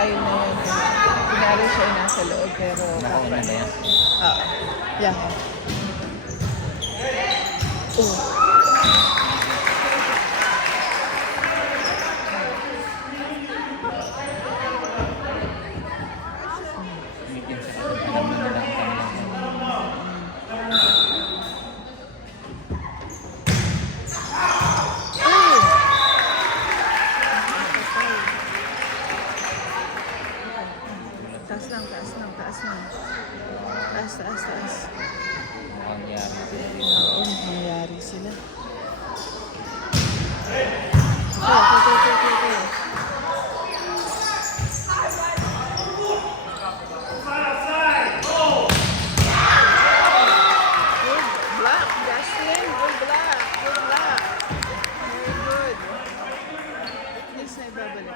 style na yan. Kunyari siya ay nasa loob, pero... Nakauna ba yan? Oo. Yan. Oh. Umitin sa kasi. Alam mo na lang kami. Taas lang, taas lang, taas lang. Taas, taas, taas. Mukhang yari sila dito. Oo, nangyari sila. Okay. Good block, Justin. Good block. Good block. Very good. Please na ibabalik.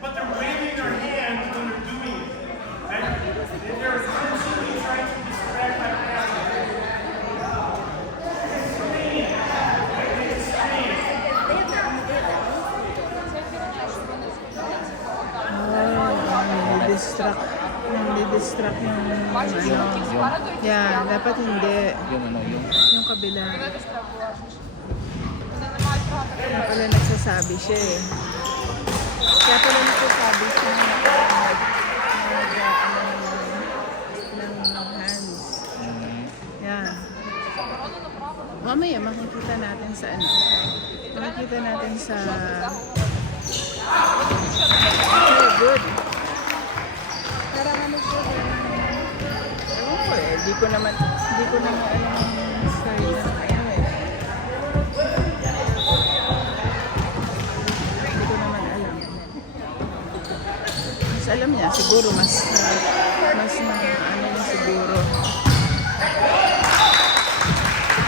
But they're waving their hands when they're doing it. And they're essentially trying to distract my pastor. Nadi-distract yung ano. Yeah, dapat hindi. Yung kabila. Kaya pala nagsasabi siya eh. Kaya pala nagsasabi siya ng hands. Yeah. Mamaya makikita natin sa ano. Makikita natin sa... Okay, good. Parang ano po. Ewan ko eh. Di ko naman alam ang style na ano eh. Hindi ko naman alam. Mas alam niya, siguro mas ano niya siguro.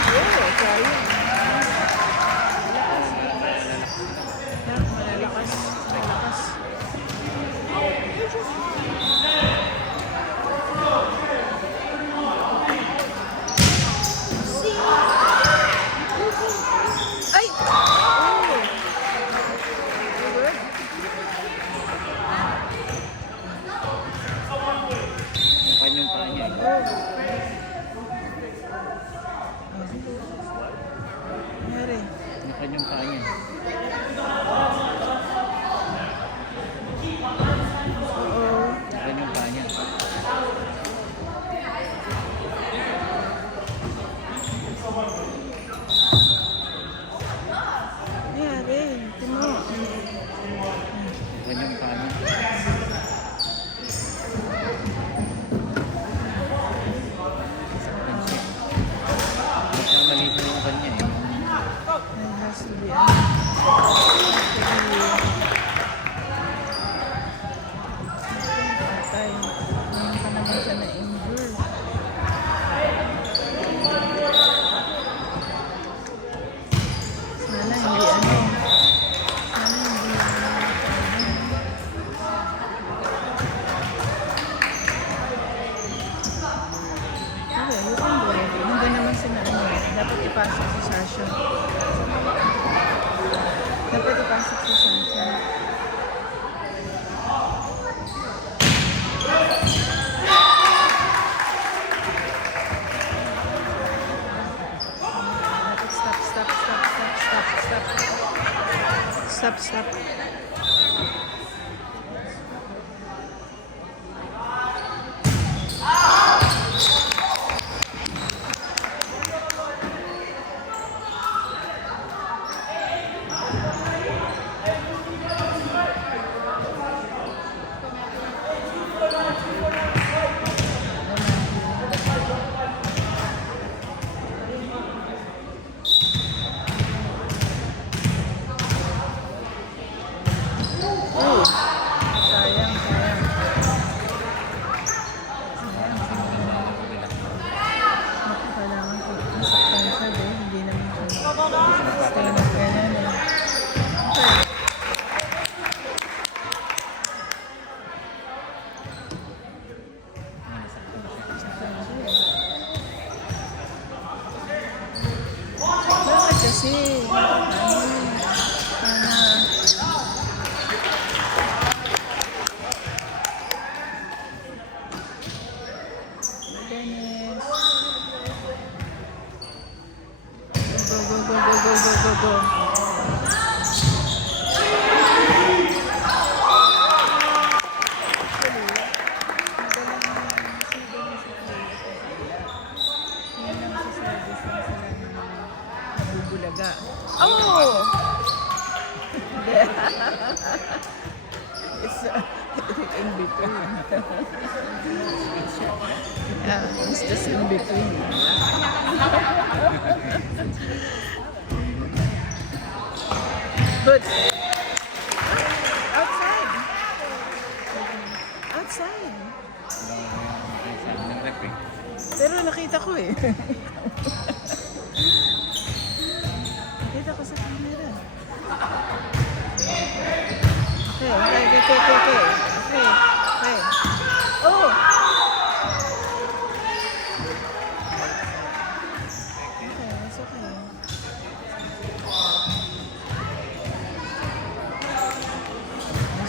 Oh, kaya. Malakas. Ay! Oh! Good. Mukhang yung paa niya. Nangyari. Mukhang yung paa niya. Oo. Mukhang yung paa niya. Nangyari. Timo. Mukhang yung paa niya. Magkamali sa yung kanya eh. It has to be patay. Ngayon pa naman siya na-injure. Sana hindi ano. Sana hindi okay, you can do it. Hindi naman sila ano. Dapat ipasok si Sasha. Dapat ipasok si Sasha. Dapat stop. kasi. Ano, sana. Dennis. Go, go, go, go, go, go, go, go. Bulaga. Oh! It's in between. Yeah, it's just in between. But outside. Outside. Ng rep eh. Pero nakita ko eh. Nakita ko sa camera. Okay, okay, okay, okay, okay. Okay, okay. Oh! Okay, it's okay.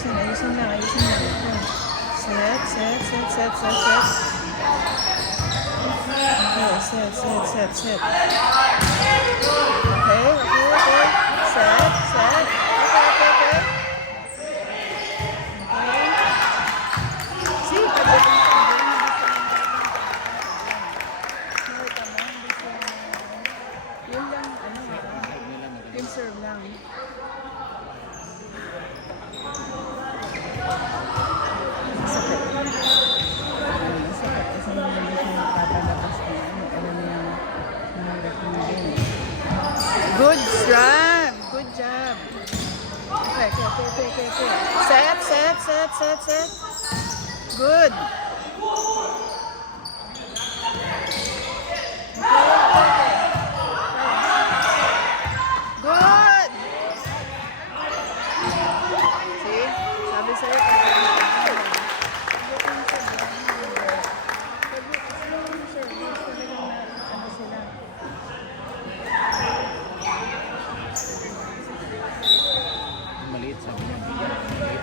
Ayusin lang, ayusin lang. Set, set, set, set, set, set. Okay, set, set, set, set. Okay, okay, okay. Set, set. Okay, okay, okay. Okay. See, pagdating sa yun lang, ano, yung serve lang. Masakit. Masakit kasi hindi siya napapalabas na ano niya yung recommendation. Good job! Good job! Okay, okay, okay, okay, okay, okay. Set, set, set, set, set. Good! Good! See? Sabi sa'yo, Maliit sabi niya. Maliit.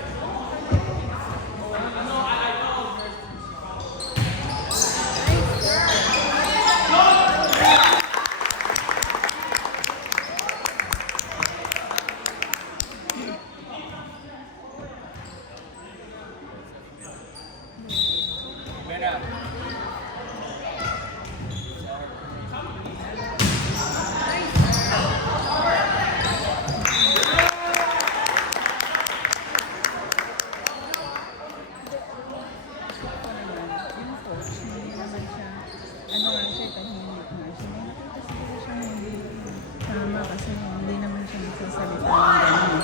tama kasi hindi naman siya nagsasalita ng gano'n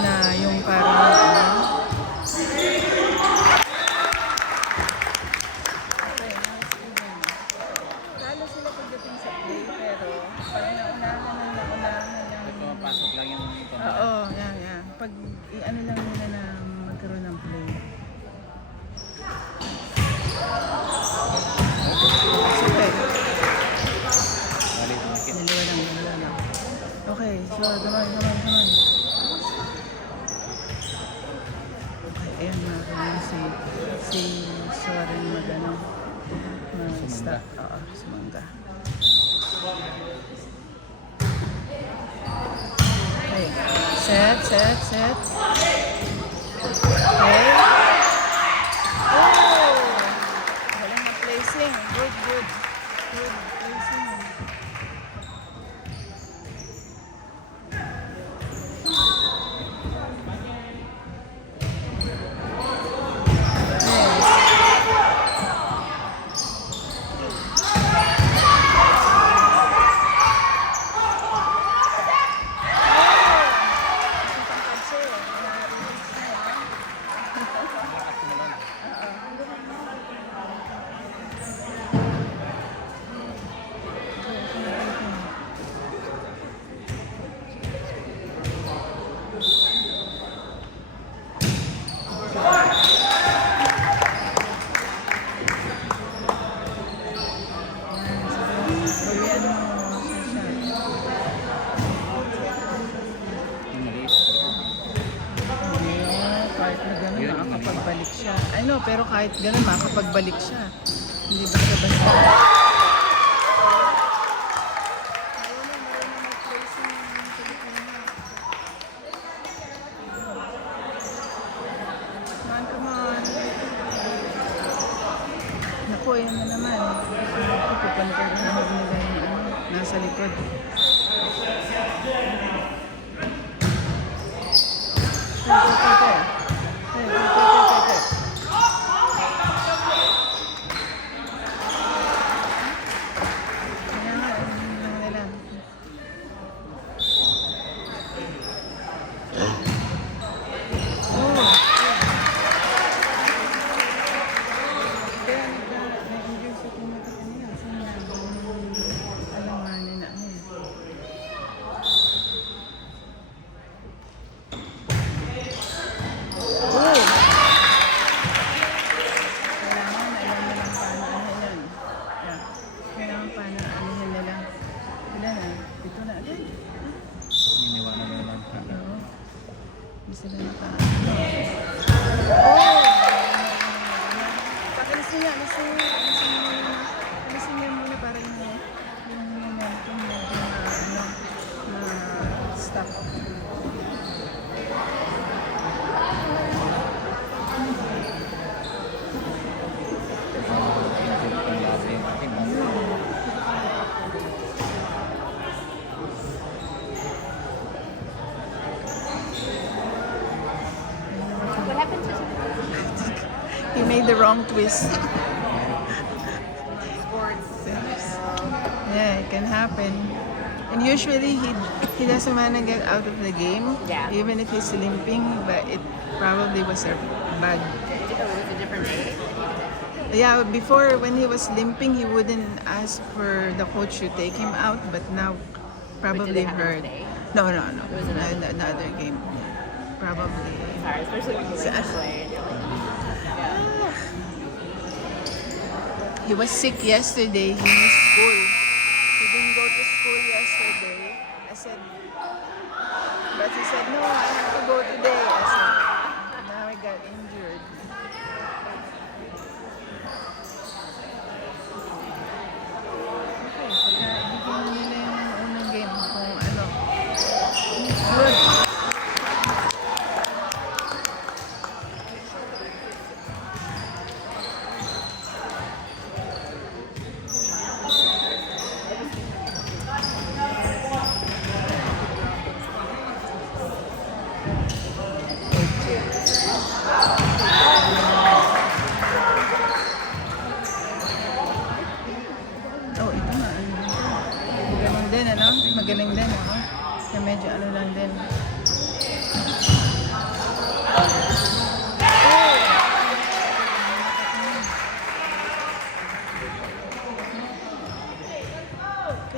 na yung parang ano. Okay, nice even. Talo sila pagdating sa play pero pag naunahan ng Pumapasok lang yung oo, yan, yan. Pag ano lang nila na magkaroon ng play. Okay. maliit. Maliit. Dalawa lang, dalawa lang. Okay, so gaman. Okay, ayan mga kaibigan, si Soren mag-ano, mag-stop. Oo, sumangga. Okay, set, set, set. Okay. Oh! Galing na placing. Good, good. Good placing. ano, pero kahit ganun, makapagbalik siya. Hindi basta-basta. Come on. Naku, yan na naman. Pupunta na nila yung ano, nasa likod. He made the wrong twist. Yeah, it can happen. And usually he doesn't want to get out of the game, even if he's limping. But it probably was a bad. It was a different day. Yeah, before when he was limping, he wouldn't ask for the coach to take him out. But now, probably hurt. No. It was another game. Probably. Sorry, especially when you were this way. He was sick yesterday. He missed school. He didn't go to school yesterday. I said, but he said, no, I have to go today. I said, now I got injured. Okay, ibigyan nila yung unang game kung ano. Good. Magaling din, ako. Kaya medyo ano lang din.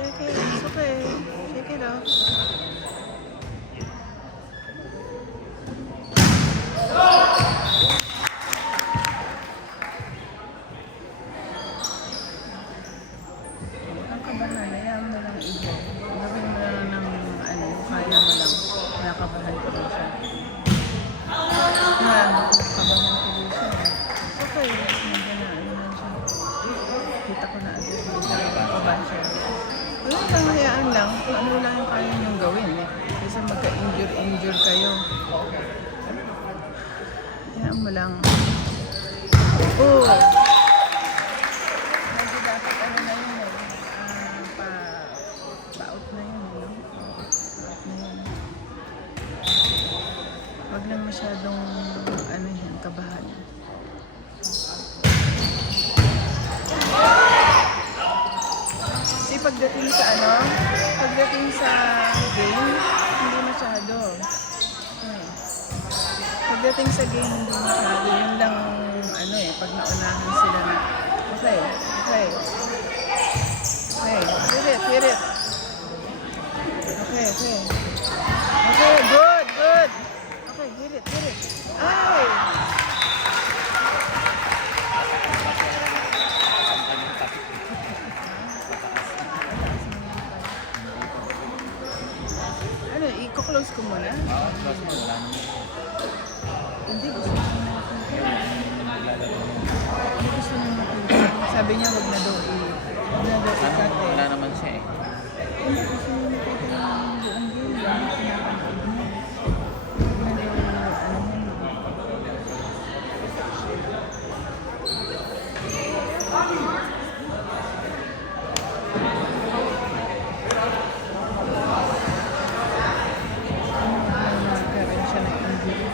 Okay, it's okay. Shake it off. Ang kabahan, ayaw mo lang ibo. Gawin mo lang ng ano, kaya mo lang. Nakabahan ko rin siya. Kabahan ko rin siya. Okay, medyo na ano lang siya. Kita ko na agad. Nakabahan siya. Wala lang, hayaan lang. Kung ano lang yung kaya niyong gawin eh. Kasi magka-injure kayo. Hayaan mo lang. Oh! Medyo dapat ano na yun eh. Pa-out na yun, no? Pa-out na yun. Huwag lang masyadong ano yan, kabahan. Kasi pagdating sa ano, pagdating sa game, hindi masyado. Pagdating sa game, hindi masyado. Yun lang ano eh, pag naunahan sila na. Okay. Hit it. Okay. Okay, good. Okay, hit it. Ay! Ano, i-close ko muna? Close mo, wala naman. Hindi, gusto ko muna. sabi niya wag na daw ikat eh. Wala naman siya eh. Hindi kasi nakita yung buong game, yung pinapanood mo. Wag na daw, ano mo. Nagkaroon siya ng injury.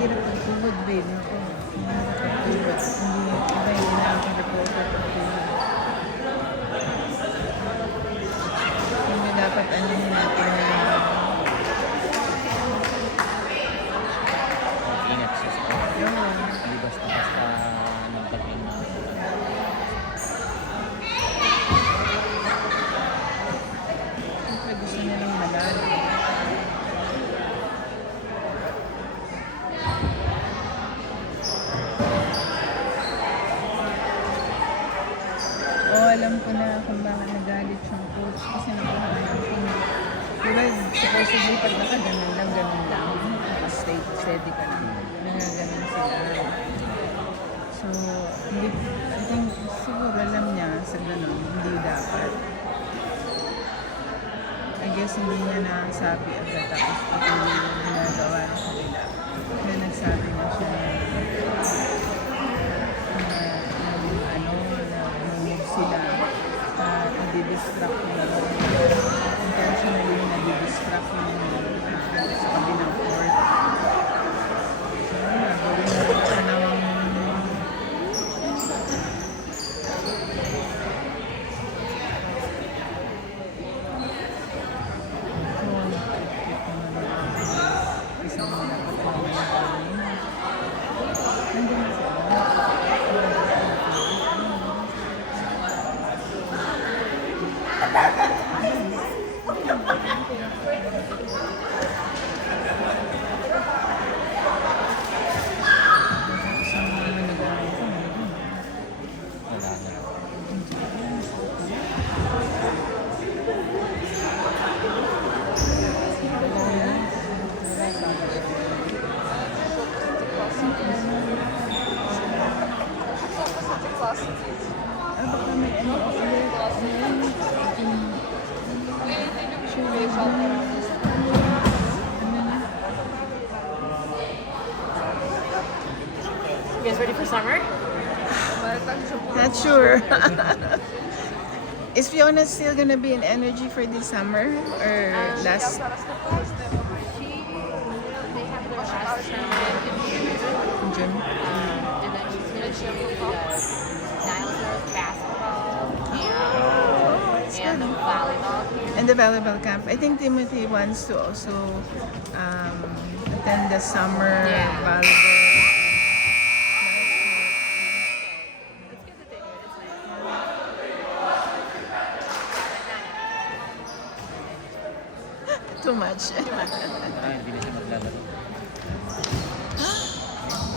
Hirap ang tuhod, babe. Ako, hirap ang tuhod. Hindi, iba yung inaantong reporter ang tuhod. Hindi dapat ano natin na Ingat sa sport. yun. Hindi basta-basta ng pagkain na. Siyempre gusto nilang manalo. Oo, alam ko na kung bakit nagalit yung coach kasi nakuhaan ko. Diba, supposedly pag nakaganon lang, ganun lang. Steady ka lang. Nangaganon sila. So, hindi, I think, siguro alam niya sa ganun, hindi dapat. I guess hindi niya nasabi agad tapos patuloy yung ginagawa ng kanila. Kaya nagsabi na siya na sila nadidistract nila. Intentionally nadidistract nila sa kabilang court. So, gawin na rin siya ng isang mga kapatid. Nandun na sila. Wala na. Baka may ano ulit. You guys ready for summer? Not sure. Is Fiona still gonna be in energy for this summer or last? They have their last tournament in June. June? And then she's going to show me the Niles Girls basketball Oh, it's camp and the good. volleyball camp. And the volleyball camp. I think Timothy wants to also attend the summer Yeah. volleyball. It's good that they do it. It's nice. Too much. Parang hindi na siya maglalaro.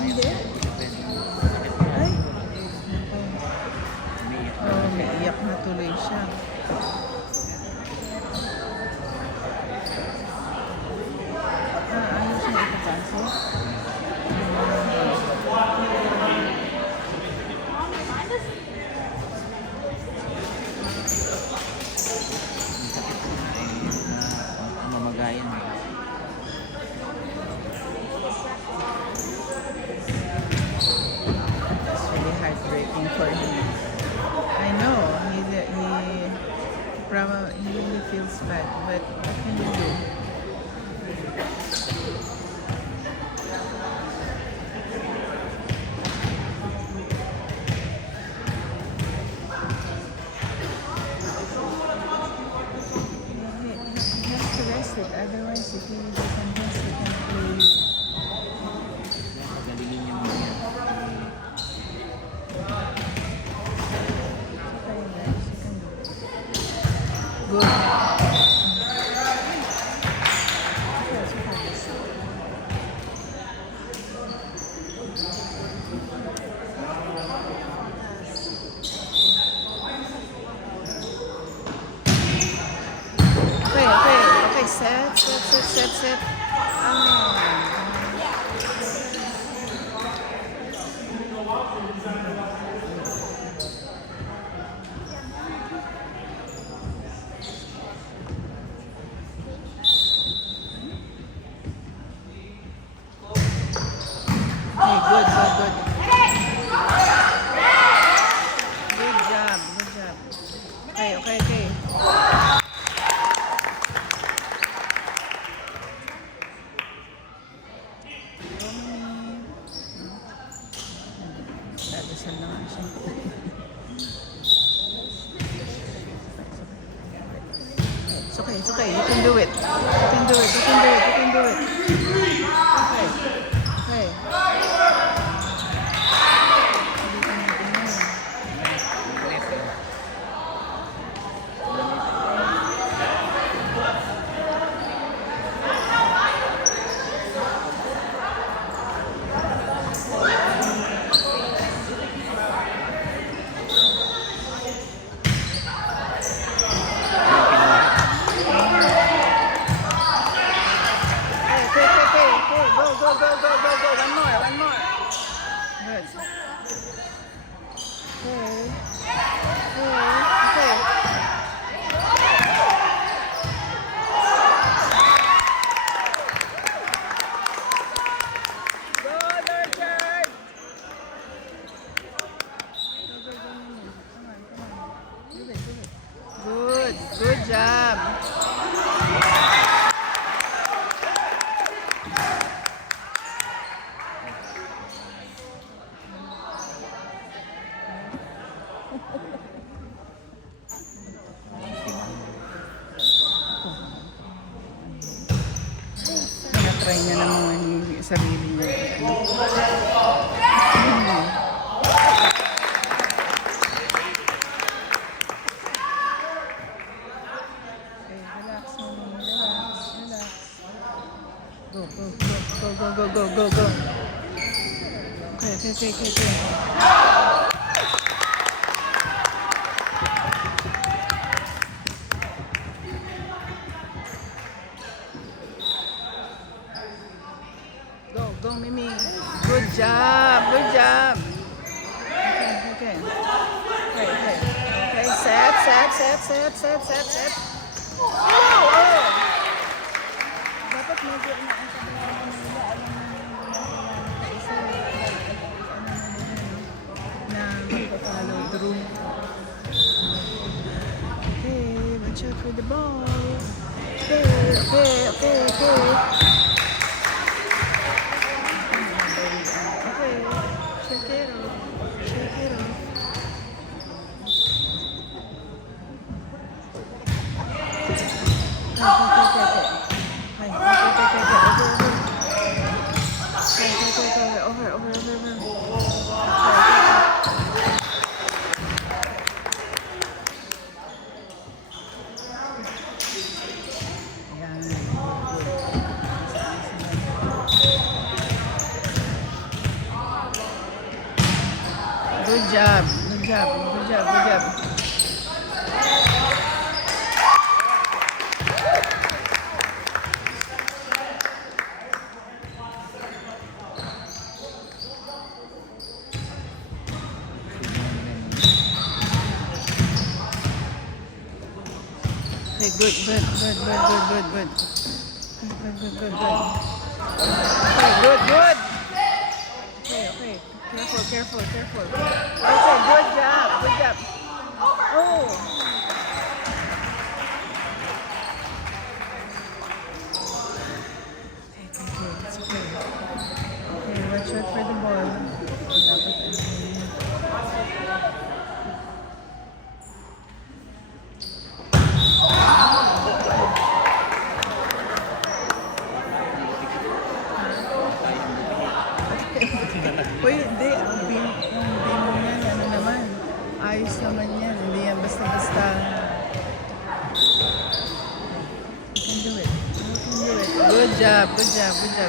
Hindi? Ay. Oh, naiyak na tuloy siya. Ayaw siya ipapasok. Ang mamagayan mo. It's really heartbreaking for him. I know he probably he really feels bad, but what can you do? He has to rest it. Otherwise, if he doesn't rest, he can play. Gagalingin niya muna yan. Good. Okay, set. It's okay, it's okay. You can do it. You can do it, you can do it, you can do it. Okay. Okay. Okay. Go. One more. Good. Okay. Go, Richard! Go. Come on. Do it. Good job. Try niya naman yung sarili niya. Okay, relax. Go. Okay. Go, Mimi. Good job. Okay. Okay, set. Dapat medyo inaansabi nila, na magpa-follow through. Okay, watch out for the ball. Okay. Shake it off. Good job. Okay, good. Okay, good. Okay. Careful. Okay, good job. Oh. Okay, it's okay. Okay, watch out for the ball. Uy, hindi. Ang beam yan, ano naman. Ayos naman yan. Hindi yan basta-basta. You can do it. Good job. Okay.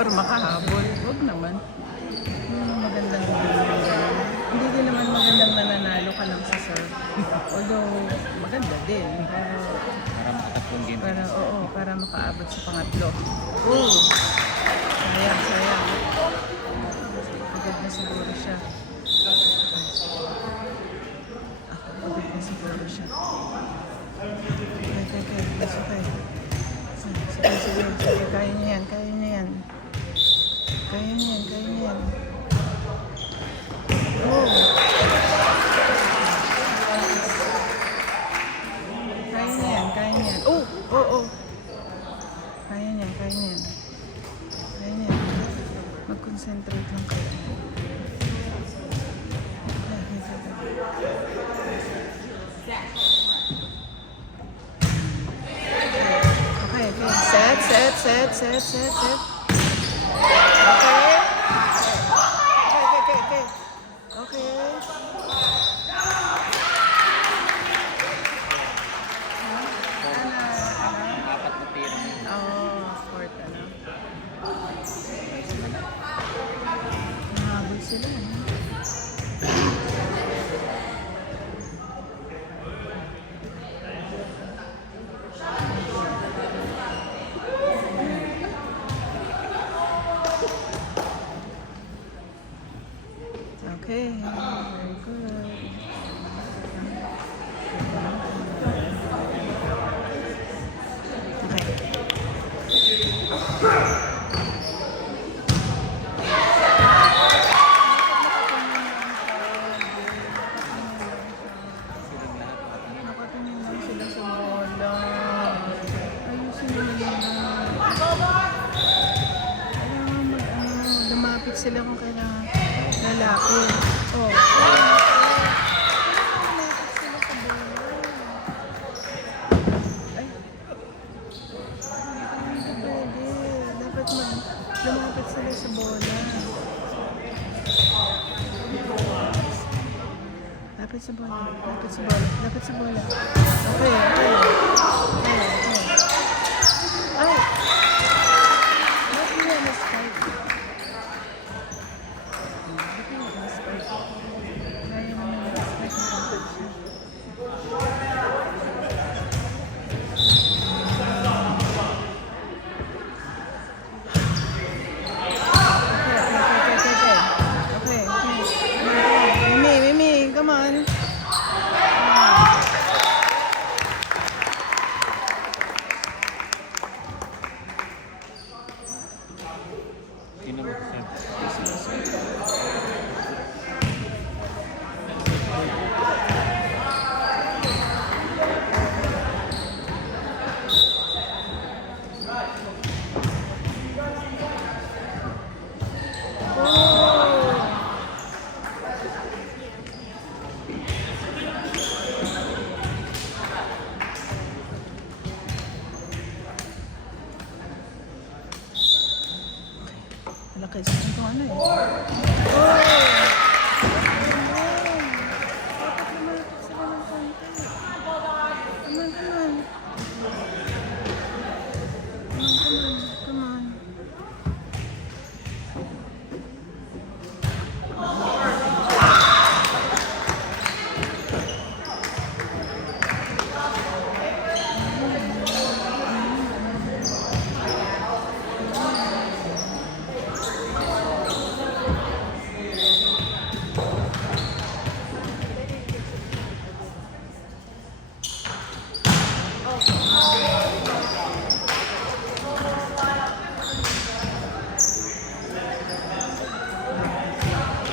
Para makahabol. Huwag naman. Magandang hindi din naman magandang nananalo ka lang sa serve. Although, maganda din. Pero, Para makatatlong game. para makaabot sa pangatlo. Sayang. Pagod na siguro siya. Pagod na siguro siya. Sige, sige, kaya niya yan, kaya niya yan. Kaya niya yan, kaya niya yan. Oh. Kaya niya yan, kaya niya yan. Oh, oh, oh. Kaya niya, kaya niya yan. Kaya niya yan. Mag-concentrate lang kayo. Okay, okay. Set, set, set, set, set, set. Okay. Okay, okay, okay. Okay. Apat na tira mo. Oh, sport ano. Nahabol sila. Ano? Okay, very good. Okay. Silang lahat. Nakatingin lang sila sa bola. Ayusin mo nila. Kailangan lumapit sila kung kailangan lalapit. Oh. Lumapit sila sa bola. Ay. Hindi pwede. Dapat lumapit sila sa bola. Lapit sa bola. Lapit sa bola. Lapit sa bola. Okay, okay. Okay, okay. Ay! Ba't niya na-spike? Ba't niya na-spike? Kaya naman na-spike na dapat siya. Okay, okay, okay, okay. Okay, okay. Mimi, Mimi, come on. Sino ba kasi? Malaki sa ito ano eh. Oh! Dapat lumapit sila ng konti. Come on, come on. Come on.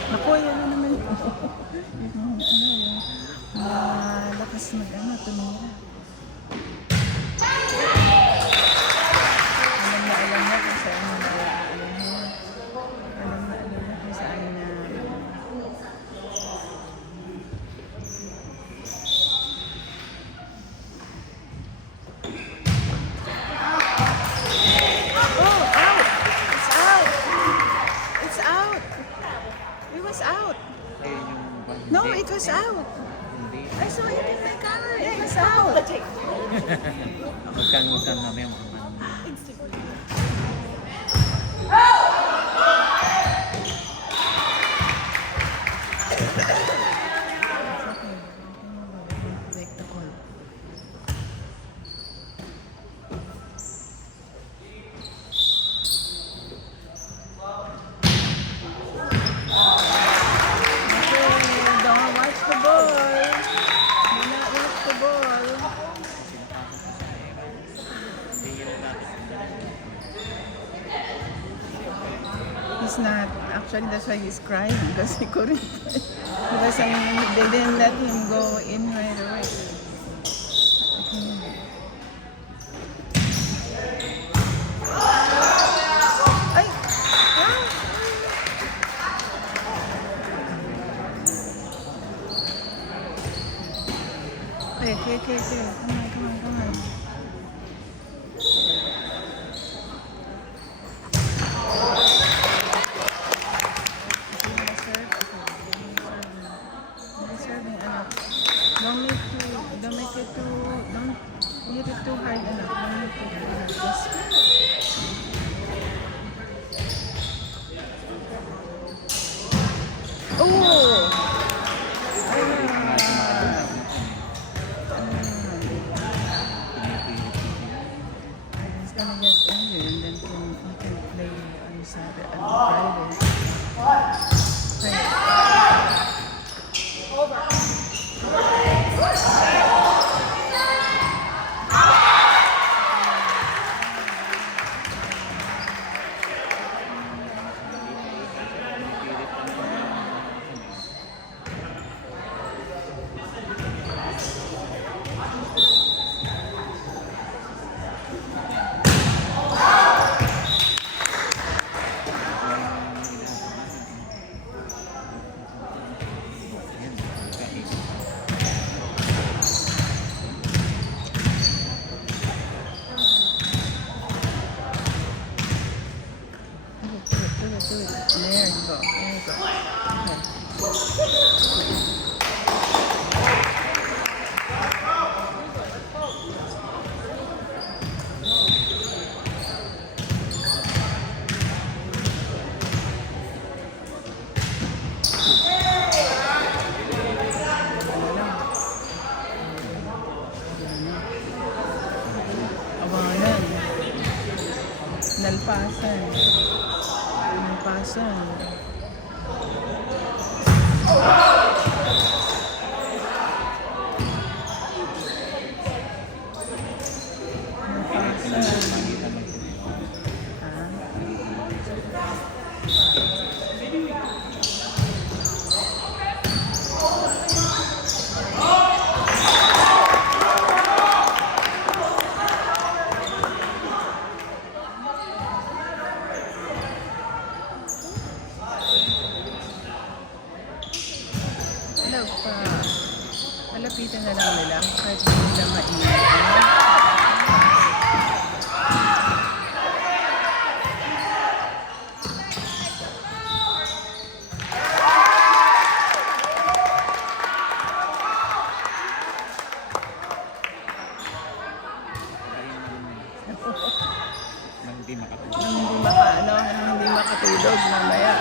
Naku, yan na naman. Lakas tumira. Alam na kung saan na alam na kung saan na oh, out! It's out! It's out! It was out! Ayun yung... No, it was out! Hindi. I saw it in my car! It was out! Huwag kang mamaya mga Take the call. Okay, don't watch the ball. Do not watch the ball. Hindi yan Actually, that's why he's crying because he couldn't. Because they didn't let him go in right away. Ay! Ah! Okay. Come on. Don't hit it too hard enough. Don't hit it too hard. Just oh! He's gonna get injured and then he can play on Saturday and Friday. Do it. There you go. Abangan. Nalpasan. Palapitan na lang nila kahit hindi nila mainit. Nang hindi makatulog mamaya.